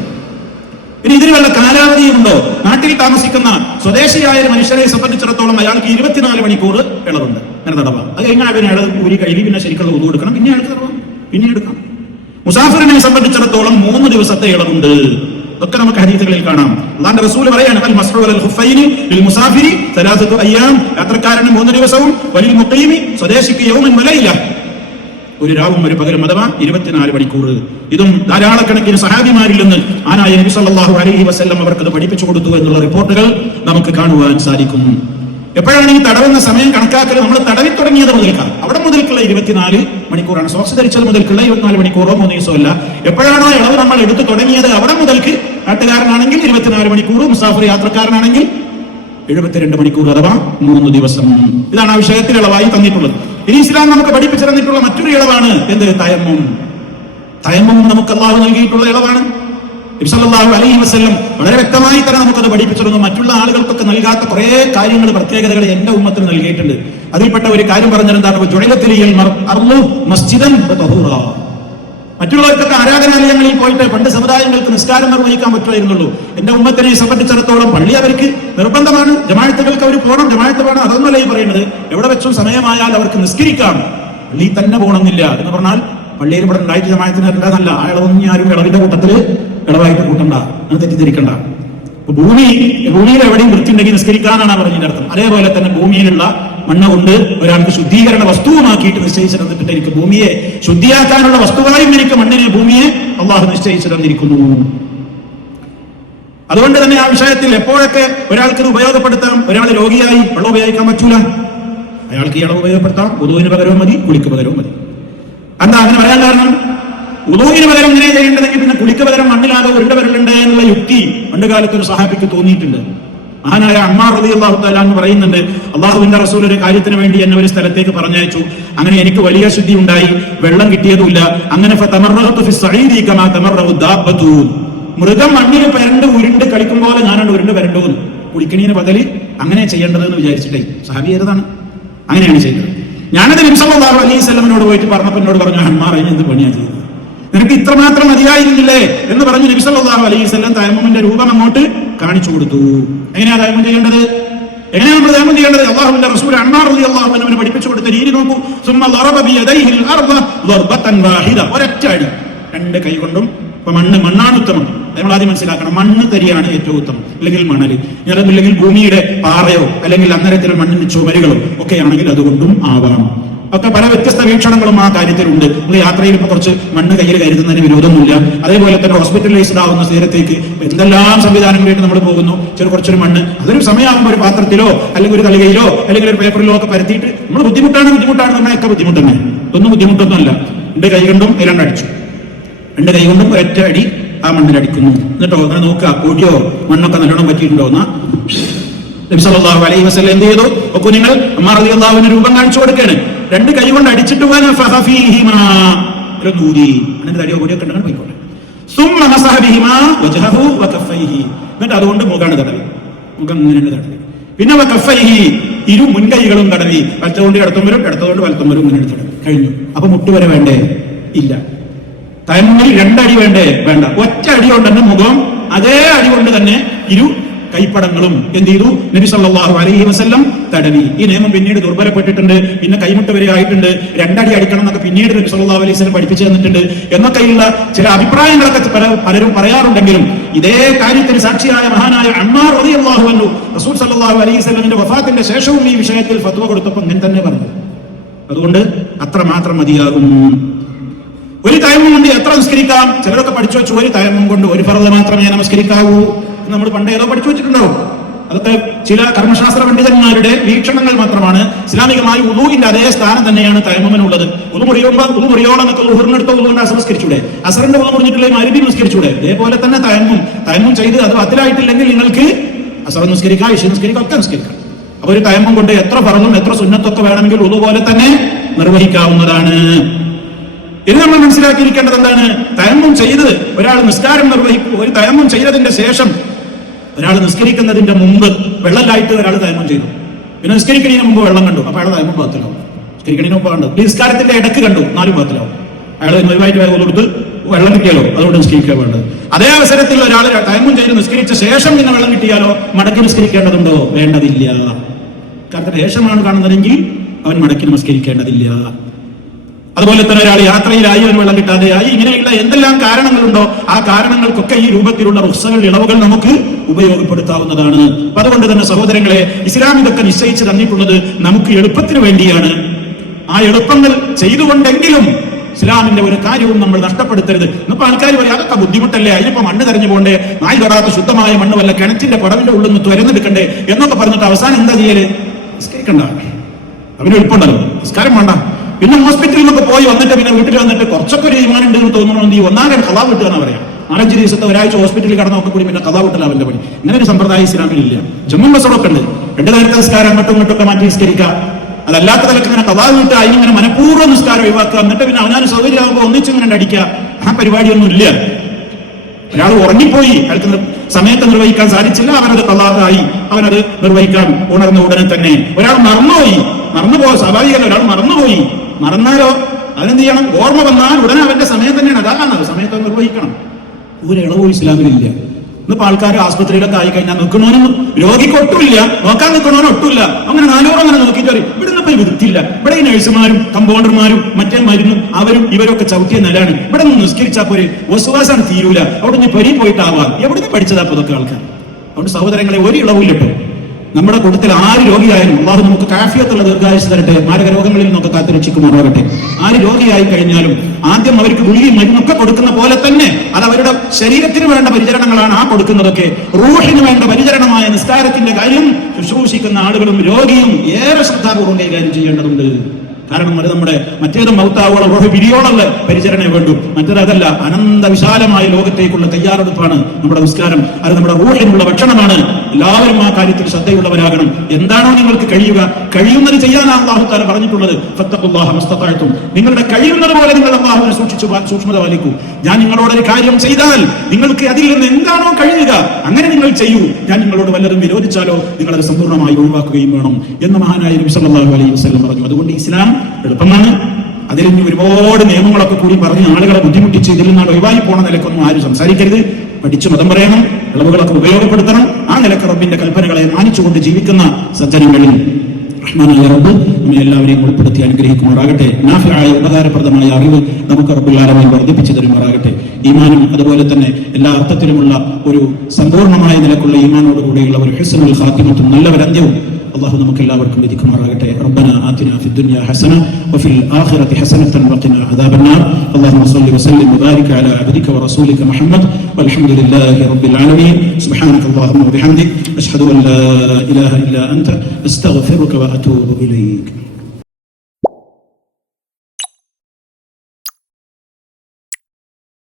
ഇനി ഇതിന് വല്ല കാലാവധിയുണ്ടോ? നാട്ടിൽ താമസിക്കുന്ന സ്വദേശിയായ ഒരു മനുഷ്യരെ സംബന്ധിച്ചിടത്തോളം അയാൾക്ക് 24 മണിക്കൂർ ഇളവുണ്ട്. അങ്ങനെ തടവ. അത് കഴിഞ്ഞാൽ പിന്നെ അയാൾ ഊരി കഴുകി പിന്നെ ശരിക്കുള്ള ഉദു എടുക്കണം, പിന്നെ അയാൾക്ക് തടവാം, പിന്നെ എടുക്കാം. മുസാഫിറിനെ സംബന്ധിച്ചിടത്തോളം 3 ദിവസത്തെ ഇളവുണ്ട്. ഇതൊക്കെ നമുക്ക് ഹദീസുകളിൽ കാണാം. അല്ലാഹുവിന്റെ റസൂൽ പറയാണ്, അൽ മസ്ഹു അലൽ ഖുഫൈനി ലിൽ മുസാഫിരി 3 അയ്യാം, യാത്രക്കാരന് 3 ദിവസവും, വലിൽ മുഖീമി, സ്വദേശിക്ക് യൗമൻ വലൈല, ഒരു രാവും ഒരു പകലും, അഥവാ 24 മണിക്കൂർ. ഇതും ധാരാളക്കണക്കിന് സഹാബിമാരിൽ നിന്ന് ആനായ നബി സല്ലല്ലാഹു അലൈഹി വസല്ലം അവർക്കത് പഠിപ്പിച്ചു കൊടുത്തു എന്നുള്ള റിപ്പോർട്ടുകൾ നമുക്ക് കാണുവാൻ സാധിക്കും. എപ്പോഴാണ് ഈ തടവുന്ന സമയം കണക്കാക്കൽ? നമ്മൾ തടവി തുടങ്ങിയത് മുതൽക്കാണ്, അവിടെ മുതൽക്കുള്ള 24 മണിക്കൂറാണ്. സോക്സ് ധരിച്ചത് മുതൽക്കുള്ള 24 മണിക്കൂറോ 3 ദിവസമോ അല്ല. എപ്പോഴാണോ ഇളവ് നമ്മൾ എടുത്തു തുടങ്ങിയത് അവിടെ മുതൽക്ക്, നാട്ടുകാരനാണെങ്കിൽ 24 മണിക്കൂർ, മുസാഫിർ യാത്രക്കാരനാണെങ്കിൽ 72 മണിക്കൂർ, അഥവാ 3 ദിവസം. ഇതാണ് ആ വിഷയത്തിൽ ഇളവായി തന്നിട്ടുള്ളത്. ഇനി ഇസ്ലാം നമുക്ക് പഠിപ്പിച്ചു തന്നിട്ടുള്ള മറ്റൊരു ഇളവാണ് എന്ത്? തയമ്മും. തയമ്മും നമുക്ക് അല്ലാഹു നൽകിയിട്ടുള്ള ഇളവാണ്. നബി സല്ലല്ലാഹു അലൈഹി വസല്ലം വളരെ വ്യക്തമായി തന്നെ നമുക്കത് പഠിപ്പിച്ചിരുന്നു. മറ്റുള്ള ആളുകൾക്കൊക്കെ നൽകാത്ത കുറെ കാര്യങ്ങൾ, പ്രത്യേകതകൾ എന്റെ ഉമ്മത്തിന് നൽകിയിട്ടുണ്ട്. അതിൽപ്പെട്ട ഒരു കാര്യം പറഞ്ഞത് എന്താണ്? ജുഇലത്തിൽ അർളു മസ്ജിദൻ വതഹൂറ. മറ്റുള്ളവർക്കൊക്കെ ആരാധനാലയങ്ങളിൽ പോയിട്ട് പണ്ട് സമുദായങ്ങൾക്ക് നിസ്കാരം നിർവഹിക്കാൻ പറ്റുമായിരുന്നുള്ളൂ. എന്റെ ഉമ്മത്തിനെ സംബന്ധിച്ചിടത്തോളം പള്ളി അവർക്ക് നിർബന്ധമാണ്, ജമാഅത്തുകൾക്ക് അവർ പോകണം, ജമാഅത്ത് വേണം. അതൊന്നുമല്ല ഈ പറയുന്നത്. എവിടെ വെച്ചും സമയമായാൽ അവർക്ക് നിസ്കരിക്കാം, പള്ളി തന്നെ പോകണമെന്നില്ല. എന്ന് പറഞ്ഞാൽ പള്ളിയിൽ ഇവിടെ ഉണ്ടായിട്ട് ജമാഅത്തിന് വരേണ്ടതല്ല. ആ ഇളവൊന്നും ആരും ഇളവിന്റെ കൂട്ടത്തില് ഇളവായിട്ട് കൂട്ടണ്ട, അത് തെറ്റിദ്ധരിക്കണ്ട. ഭൂമിയിൽ എവിടെയും വൃത്തിയുണ്ടെങ്കിൽ നിസ്കരിക്കാനാണ് പറഞ്ഞതിന്റെ അർത്ഥം. അതേപോലെ തന്നെ ഭൂമിയിലുള്ള മണ്ണ് കൊണ്ട് ഒരാൾക്ക് ശുദ്ധീകരണ വസ്തുവുമാക്കിയിട്ട് നിശ്ചയിച്ചു തന്നിട്ട് എനിക്ക് ഭൂമിയെ ശുദ്ധിയാക്കാനുള്ള വസ്തുവായും എനിക്ക് മണ്ണിനെ, ഭൂമിയെ അള്ളാഹു നിശ്ചയിച്ചു തന്നിരിക്കുന്നു. അതുകൊണ്ട് തന്നെ ആ വിഷയത്തിൽ എപ്പോഴൊക്കെ ഒരാൾക്ക് ഇത് ഉപയോഗപ്പെടുത്താം? ഒരാൾ രോഗിയായി വെള്ളം ഉപയോഗിക്കാൻ പറ്റൂല, അയാൾക്ക് ഈ ഇളവ് ഉപയോഗപ്പെടുത്താം. വുദൂഇന് പകരവും മതി, കുളിക്ക് പകരവും മതി. എന്താ അങ്ങനെ പറയാൻ കാരണം? വുദൂഇന് പകരം ഇങ്ങനെ ചെയ്യേണ്ടതെങ്കിൽ പിന്നെ കുളിക്ക് പകരം മണ്ണിലാകെ ഉരുണ്ട വരലുണ്ട് എന്നുള്ള യുക്തി പണ്ട് കാലത്ത് ഒരു സഹാബിക്ക് തോന്നിയിട്ടുണ്ട്. മഹാനായ അമ്മാർ റളിയല്ലാഹു തആല എന്ന് പറയുന്നുണ്ട്, അള്ളാഹുവിന്റെ റസൂൽ ഒരു കാര്യത്തിന് വേണ്ടി എന്നെ ഒരു സ്ഥലത്തേക്ക് പറഞ്ഞയച്ചു. അങ്ങനെ എനിക്ക് വലിയ ശുദ്ധി ഉണ്ടായി, വെള്ളം കിട്ടിയതുമില്ല. അങ്ങനെ ഫതമററതു ഫി സഈദി കമാ തമററു ദാബത്തു, മൃഗം മണ്ണിൽ പരണ്ട് ഉരുണ്ട് കളിക്കും പോലെ ഞാനാണ് ഉരുണ്ട് വരണ്ടു. കുളിക്കണീന് ബദല് അങ്ങനെ ചെയ്യേണ്ടതെന്ന് വിചാരിച്ചിട്ടേ സഹാബി ഏതാണ് അങ്ങനെയാണ് ചെയ്തത്. ഞാനത് നബി സല്ലല്ലാഹു അലൈഹി വസല്ലമയോട് പോയിട്ട് പറഞ്ഞപ്പോൾ എന്നോട് പറഞ്ഞു, അമ്മാർ എന്ത് പണിയാ ചെയ്തത്, നിനക്ക് ഇത്രമാത്രം മതിയായിരുന്നില്ലേ എന്ന് പറഞ്ഞു നബി സല്ലല്ലാഹു അലൈഹി വസല്ലം തയമ്മുമിന്റെ രൂപം അങ്ങോട്ട് കാണിച്ചു കൊടുത്തു. എങ്ങനെയാ തയമ്മും ചെയ്യേണ്ടത്? എങ്ങനെയാണ് നമ്മൾ തയമ്മും ചെയ്യേണ്ടത്? അല്ലാഹുവിന്റെ റസൂൽ അമ്മാർ റളിയല്ലാഹു അൻഹുവിനെ പഠിപ്പിച്ചു കൊടുത്ത രീതി നോക്കൂ. സുമ്മ ളറബ ബിയദൈഹിൽ അർദ ളർബതൻ വാഹിദ, ഒരൊറ്റ അടി, രണ്ട് കൈ കൊണ്ടും. ഇപ്പൊ മണ്ണാണ് ഉത്തമം. നമ്മൾ ആദ്യം മനസ്സിലാക്കണം, മണ്ണ് തരിയാണ് ഏറ്റവും ഉത്തമം, അല്ലെങ്കിൽ മണല്, അല്ലെങ്കിൽ ഭൂമിയുടെ പാറയോ അല്ലെങ്കിൽ അന്നരത്തിലുള്ള മണ്ണിന്റെ ചുമരുകളോ ഒക്കെ ആണെങ്കിൽ അതുകൊണ്ടും ആവാം. ഒക്കെ പല വ്യത്യസ്ത വീക്ഷണങ്ങളും ആ കാര്യത്തിലുണ്ട്. നമ്മൾ യാത്രയിൽ ഇപ്പൊ കുറച്ച് മണ്ണ് കയ്യിൽ കരുതുന്നതിന് വിരോധമൊന്നുമില്ല. അതേപോലെ തന്നെ ഹോസ്പിറ്റലൈസ്ഡ് ആവുന്ന സ്ഥലത്തേക്ക് എന്തെല്ലാം സംവിധാനങ്ങളായിട്ട് നമ്മൾ പോകുന്നു. കുറച്ചൊരു മണ്ണ് അതൊരു സമയമാകുമ്പോൾ ഒരു പാത്രത്തിലോ അല്ലെങ്കിൽ ഒരു തളികയിലോ അല്ലെങ്കിൽ ഒരു പേപ്പറിലോ ഒക്കെ പരത്തിയിട്ട് നമ്മൾ ബുദ്ധിമുട്ടാണ് നമ്മളൊക്കെ ബുദ്ധിമുട്ട് തന്നെ. ഒന്നും ബുദ്ധിമുട്ടൊന്നും അല്ല. രണ്ട് കൈ കൊണ്ടും അടിച്ചു, രണ്ട് കൈ കൊണ്ടും ഒരൊറ്റ അടി ആ മണ്ണിലടിക്കുന്നു. എന്നിട്ടോ അങ്ങനെ നോക്കുക, പൊടിയോ മണ്ണൊക്കെ നല്ലോണം പറ്റിയിട്ടുണ്ടോ എന്നാ. നബി സല്ലല്ലാഹു അലൈഹി വസല്ലം എന്ത് ചെയ്തു? ഒക്കെ നിങ്ങൾ അമ്മാർ റളിയല്ലാഹുവിന്റെ രൂപം കാണിച്ചു കൊടുക്കുകയാണ്. രണ്ട് കൈ കൊണ്ട് അടിച്ചിട്ട് അങ്ങനെ തടിയോ പൊടിയൊക്കെ ഉണ്ടെങ്കിൽ പോയിക്കോട്ടെ. സുമ്മ മസഹ ബിഹിമാ വജ്ഹഹു വകഫൈഹി, എന്നിട്ട് അതുകൊണ്ട് മുഖം തടവി, മുഖം ഇങ്ങനെ തടവി. പിന്നെ വകഫൈഹി, ഇരു മുൻകൈകളും തടവി, വലത്തുകൊണ്ട് ഇടത്തും വരും, ഇടത്തുകൊണ്ട് വലത്തും വരും, ഇങ്ങനെ തടവി. കഴിഞ്ഞു. അപ്പൊ മുട്ടുവരെ വേണ്ടേ? ഇല്ല. തയമ്മുമിൽ രണ്ടടി വേണ്ടേ? വേണ്ട. ഒറ്റ അടി കൊണ്ട് തന്നെ മുഖം, അതേ അടി കൊണ്ട് തന്നെ ഇരു കൈപ്പടങ്ങളും എന്ത് ചെയ്തു? നബി സല്ലല്ലാഹു അലൈഹി വസല്ലം തടവി. ഈ നിയമം പിന്നീട് ദുർബലപ്പെട്ടിട്ടുണ്ട്, പിന്നെ കൈമുട്ട് വരെ ആയിട്ടുണ്ട്. രണ്ടടി അടിക്കണം എന്നൊക്കെ പിന്നീട് നബി സല്ലല്ലാഹു അലൈഹി വസല്ലം പഠിപ്പിച്ചു തന്നിട്ടുണ്ട് എന്നൊക്കെയുള്ള ചില അഭിപ്രായങ്ങളൊക്കെ പലരും പറയാറുണ്ടെങ്കിലും ഇതേ കാര്യത്തിന് സാക്ഷിയായ മഹാനായ അമ്മാർ റളിയല്ലാഹു അൻഹു റസൂൽ സല്ലല്ലാഹു അലൈഹി വസല്ലമിന്റെ വഫാത്തിന്റെ ശേഷവും ഈ വിഷയത്തിൽ ഫത്വ കൊടുത്തപ്പോൾ ഇങ്ങനെ തന്നെ പറഞ്ഞു. അതുകൊണ്ട് അത്ര മാത്രം മതിയാകും. ഒരു തയമ്മം കൊണ്ട് എത്ര നിസ്കരിക്കാം? ചിലരൊക്കെ പഠിച്ചു വെച്ചു, ഒരു തയമ്മം കൊണ്ട് ഒരു ഫർദ് മാത്രമേ നമസ്കരിക്കാവൂ. നമ്മൾ പണ്ട് ഏതോ പഠിച്ചു വെച്ചിട്ടുണ്ടാവും. അതൊക്കെ ചില കർമ്മശാസ്ത്ര പണ്ഡിതന്മാരുടെ വീക്ഷണങ്ങൾ മാത്രമാണ്. ഇസ്ലാമികമായി ഉളൂഹിന്റെ അതേ സ്ഥാനം തന്നെയാണ് തയമ്മമിനുള്ളത്. ഉളു മുറിയോളം എന്നൊക്കെ ഉഹറിനെടുത്ത ഉളുകൊണ്ട് അസർ നിസ്കരിച്ചൂടെ? അസറിന്റെ ഉളു മുറിഞ്ഞിട്ടുള്ള മഗ്‌രിബ് നിസ്കരിച്ചൂടെ? അതേപോലെ തന്നെ തയമ്മം ചെയ്ത് അത് അതിലായിട്ടില്ലെങ്കിൽ നിങ്ങൾക്ക് അസർ നിസ്കരിക്കാം, ഇശ നിസ്കരിക്കാം, ഒക്കെ നിസ്കരിക്കാം. അപ്പൊ ഒരു തയമ്മം കൊണ്ട് എത്ര ഫർളും എത്ര സുന്നത്തൊക്കെ വേണമെങ്കിൽ ഉളു പോലെ തന്നെ നിർവഹിക്കാവുന്നതാണ്. ഇത് നമ്മൾ മനസ്സിലാക്കിയിരിക്കേണ്ടത് എന്താണ്? തയമ്മം ചെയ്ത് ഒരാൾ നിസ്കാരം നിർവഹിക്കും. ഒരു തയമ്മം ചെയ്തതിന്റെ ശേഷം ഒരാൾ നിസ്കരിക്കുന്നതിന്റെ മുമ്പ് വെള്ളമില്ലായിട്ട് ഒരാൾ തയമ്മം ചെയ്തു, പിന്നെ നിസ്കരിക്കുന്നതിന് മുമ്പ് വെള്ളം കണ്ടു, അപ്പൊ അയാൾ തയമ്മം പാത്തിലാവും. നിസ്കരിക്കുന്നതിന് മുമ്പ് കണ്ടു, നിസ്കാരത്തിന്റെ ഇടക്ക് കണ്ടു, 4 പാത്തിലാവും. അയാൾ നിർവായിട്ട് വേഗം കൊടുത്ത് വെള്ളം കിട്ടിയാലോ അതുകൊണ്ട് നിസ്കരിക്കാൻ വേണ്ടത്. അതേ അവസരത്തിൽ ഒരാൾ തയമ്മം ചെയ്ത് നിസ്കരിച്ച ശേഷം പിന്നെ വെള്ളം കിട്ടിയാലോ മടക്കി നിസ്കരിക്കേണ്ടതുണ്ടോ? വേണ്ടതില്ല. കാരണം ശേഷമാണ് കാണുന്നതെങ്കിൽ അവൻ മടക്കി നമസ്കരിക്കേണ്ടതില്ല. അതുപോലെ തന്നെ ഒരാൾ യാത്രയിലായി, അവൻ വെള്ളം കിട്ടാതെയായി, ഇങ്ങനെയുള്ള എന്തെല്ലാം കാരണങ്ങളുണ്ടോ ആ കാരണങ്ങൾക്കൊക്കെ ഈ രൂപത്തിലുള്ള റുഖ്സകൾ, ഇളവുകൾ നമുക്ക് ഉപയോഗപ്പെടുത്താവുന്നതാണ്. അതുകൊണ്ട് തന്നെ സഹോദരങ്ങളെ, ഇസ്ലാം ഇതൊക്കെ നിശ്ചയിച്ച് തന്നിട്ടുള്ളത് നമുക്ക് എളുപ്പത്തിന് വേണ്ടിയാണ്. ആ എളുപ്പങ്ങൾ ചെയ്തുകൊണ്ടെങ്കിലും ഇസ്ലാമിന്റെ ഒരു കാര്യവും നമ്മൾ നഷ്ടപ്പെടുത്തരുത്. ഇന്നിപ്പോ ആൾക്കാർ പറയും അതൊക്കെ ബുദ്ധിമുട്ടല്ലേ, അതിനിപ്പോ മണ്ണ് തെരഞ്ഞു പോകണ്ടേ, നായി തൊടാത്ത ശുദ്ധമായ മണ്ണ് വല്ല കിണറ്റിന്റെ പടവിന്റെ ഉള്ളിൽ നിന്ന് തുരന്നെടുക്കണ്ടേ എന്നൊക്കെ പറഞ്ഞിട്ട് അവസാനം എന്താ ചെയ്യല്? നിസ്കരിക്കണ്ട, അവന് എളുപ്പമുണ്ടല്ലോ, നിസ്കാരം വേണ്ട. പിന്നെ ഹോസ്പിറ്റലിൽ നിന്നൊക്കെ പോയി വന്നിട്ട് പിന്നെ വീട്ടിൽ വന്നിട്ട് കുറച്ചൊക്കെ ഒരു ഈമാൻ ഉണ്ട് എന്ന് തോന്നണമെങ്കിൽ ഒന്നാകെ കഥാ വിട്ടുക എന്ന് പറയാം. 4-5 ദിവസത്തെ ഒരാഴ്ച ഹോസ്പിറ്റലിൽ കടന്നൊക്കെ കൂടി പിന്നെ കഥാ വിട്ടില്ല അവന്റെ പണി. ഇങ്ങനെ ഒരു സമ്പ്രദായം ഇസ്ലാമിലില്ല. ജമ്മും ബസറൊക്കെ ഉണ്ട്, 2 നേരത്തെ നിസ്കാരം അങ്ങോട്ടും ഇങ്ങോട്ടൊക്കെ മാറ്റി നിസ്കരിക്കുക. അതല്ലാത്ത തലക്ക് ഇങ്ങനെ കഥാ വിട്ട് അതിനിങ്ങനെ മനഃപൂർവ്വം നിസ്കാരം ഒഴിവാക്കുക, എന്നിട്ട് പിന്നെ അവനാരും സൗകര്യമാകുമ്പോൾ ഒന്നിച്ചിങ്ങനെ അടിക്കുക. ആ പരിപാടിയൊന്നും ഇല്ല. ഒരാൾ ഉറങ്ങിപ്പോയി, അയാൾക്ക് സമയത്ത് നിർവഹിക്കാൻ സാധിച്ചില്ല, അവനത് കലാഹായി, അവനത് നിർവഹിക്കാൻ ഉണർന്ന ഉടനെ തന്നെ. ഒരാൾ മറന്നുപോയി സ്വാഭാവികമല്ല. ഒരാൾ മറന്നാലോ അതിനെന്ത് ചെയ്യണം? ഓർമ്മ വന്നാൽ ഉടനെ അവന്റെ സമയം തന്നെയാണ്, അതാണ് സമയത്ത് നിർവഹിക്കണം. ഒരു ഇളവും ഇസ്ലാമിലില്ല. ഇന്നിപ്പോ ആൾക്കാർ ആസ്പത്രിയിലൊക്കെ ആയി കഴിഞ്ഞാൽ നിൽക്കണോനും രോഗിക്ക് ഒട്ടുമില്ല, നോക്കാൻ നിൽക്കണോനും ഒട്ടുമില്ല. അങ്ങനെ 4 അങ്ങനെ നോക്കിയിട്ട് പറയും ഇവിടെ പോയി വൃത്തിയില്ല, ഇവിടെ ഈ നഴ്സുമാരും കമ്പൗണ്ടർമാരും മറ്റേ മരുന്നും അവരും ഇവരൊക്കെ ചവിട്ടിയ നിലാണ്, ഇവിടെ നിന്ന് നിസ്കരിച്ചാൽ പോരെ, വസുവാസാണ് തീരൂല, അവിടെ നിന്ന് പൊരി പോയിട്ടാവാം. എവിടെ നിന്ന് പഠിച്ചതാ അപ്പൊ ഇതൊക്കെ ആൾക്കാർ? അതുകൊണ്ട് സഹോദരങ്ങളെ, ഒരു ഇളവില്ലട്ടോ. നമ്മുടെ കൂട്ടത്തിൽ ആര് രോഗിയായാലും അല്ലാഹു നമുക്ക് കാഫിയത്തുള്ള ദീർഘായുസ്സ് തരട്ടെ, മാരക രോഗങ്ങളിൽ നിന്നൊക്കെ കാത്തുരക്ഷിക്കുമാറാകട്ടെ. ആര് രോഗിയായി കഴിഞ്ഞാലും ആദ്യം അവർക്ക് ഗുളികയും മരുന്നൊക്കെ കൊടുക്കുന്ന പോലെ തന്നെ അത് അവരുടെ ശരീരത്തിന് വേണ്ട പരിചരണങ്ങളാണ് ആ കൊടുക്കുന്നതൊക്കെ. റൂഹിന് വേണ്ട പരിചരണമായ നിസ്കാരത്തിന്റെ കാര്യം ശുശ്രൂഷിക്കുന്ന ആളുകളും രോഗിയും ഏറെ ശ്രദ്ധാപൂർവ്വം കൈകാര്യം ചെയ്യേണ്ടതുണ്ട്. കാരണം അത് നമ്മുടെ മറ്റേതും മൗത്താവോളം റൂഹ് പിരിയോളുള്ള പരിചരണേ വേണ്ടു. മറ്റേതല്ല, അനന്ത വിശാലമായ ലോകത്തേക്കുള്ള തയ്യാറെടുപ്പാണ് നമ്മുടെ നിസ്കാരം. അത് നമ്മുടെ റൂഹിനുള്ള ഭക്ഷണമാണ്. എല്ലാവരും ആ കാര്യത്തിൽ ശ്രദ്ധയുള്ളവരാകണം. എന്താണോ നിങ്ങൾക്ക് കഴിയുന്നത് ചെയ്യാനാണ് അല്ലാഹു തആല പറഞ്ഞിട്ടുള്ളത്. ഫത്തഖുല്ലാഹ മസ്തതഅതും, നിങ്ങളുടെ കഴിയുന്നത് പോലെ നിങ്ങൾ അല്ലാഹുവിനെ സൂക്ഷ്മത പാലിക്കൂ. ഞാൻ നിങ്ങളോടൊരു കാര്യം ചെയ്താൽ നിങ്ങൾക്ക് അതിൽ നിന്ന് എന്താണോ കഴിയുക അങ്ങനെ നിങ്ങൾ ചെയ്യൂ. ഞാൻ നിങ്ങളോട് വല്ലതും വിരോധിച്ചാലോ നിങ്ങളത് സമ്പൂർണ്ണമായി ഒഴിവാക്കുകയും വേണം എന്ന് മഹാനായ നബി സല്ലല്ലാഹു അലൈഹി വസല്ലം പറഞ്ഞു. അതുകൊണ്ട് ഇസ്ലാം എളുപ്പമാണ്. അതിൽ ഇനി ഒരുപാട് നിയമങ്ങളൊക്കെ കൂടി പറഞ്ഞ് ആളുകളെ ബുദ്ധിമുട്ടിച്ച് ഇതിൽ നിന്നാണ് ഒഴിവായി പോണ നിലക്കൊന്നും ആരും സംസാരിക്കരുത്. പഠിച്ചു മതം പറയണം, ഇളവുകളൊക്കെ ഉപയോഗപ്പെടുത്തണം. ആ നിലക്ക് റബ്ബിന്റെ കൽപ്പനകളെ മാനിച്ചുകൊണ്ട് ജീവിക്കുന്ന സജ്ജനങ്ങളിൽ റഹ്മാനായ റബ്ബ് നമ്മെ എല്ലാവരെയും ഉൾപ്പെടുത്തി അനുഗ്രഹിക്കുമാറാകട്ടെ. നാഫിയായ ഉപകാരപ്രദമായ അറിവ് നമുക്ക് റബ്ബുൽ ആലമീൻ വർദ്ധിപ്പിച്ചു തരുമാറാകട്ടെ. ഈമാനും അതുപോലെ തന്നെ എല്ലാ അർത്ഥത്തിലുമുള്ള ഒരു സമ്പൂർണ്ണമായ നിലക്കുള്ള ഈമാനോടുകൂടിയുള്ള ഒരു ഹുസ്നുൽ ഖാത്തിമത്തും നല്ലൊരന്ത്യവും അല്ലാഹു നമുക്ക് എല്ലാവർക്കും വിധിക്കുമാറാകട്ടെ. റബ്ബനാ ആതിനാ ഫിദ്ദുനിയാ ഹസന വഫിൽ ആഖിറതി ഹസനതൻ വഖിനാ അദാബന്നാർ. അല്ലാഹുമ്മ സ്വല്ലി വസല്ലിം വബാരിക് അലാ അബ്ദിക വറസൂലിക മുഹമ്മദ് വൽഹംദുലില്ലാഹി റബ്ബിൽ ആലമീൻ. സുബ്ഹാനകല്ലാഹുമ്മ വബിഹംദിക അശ്ഹദു അൻ ലാ ഇലാഹ ഇല്ലാ അൻത അസ്തഗ്ഫിറുക വഅതൂബു ഇലൈക്.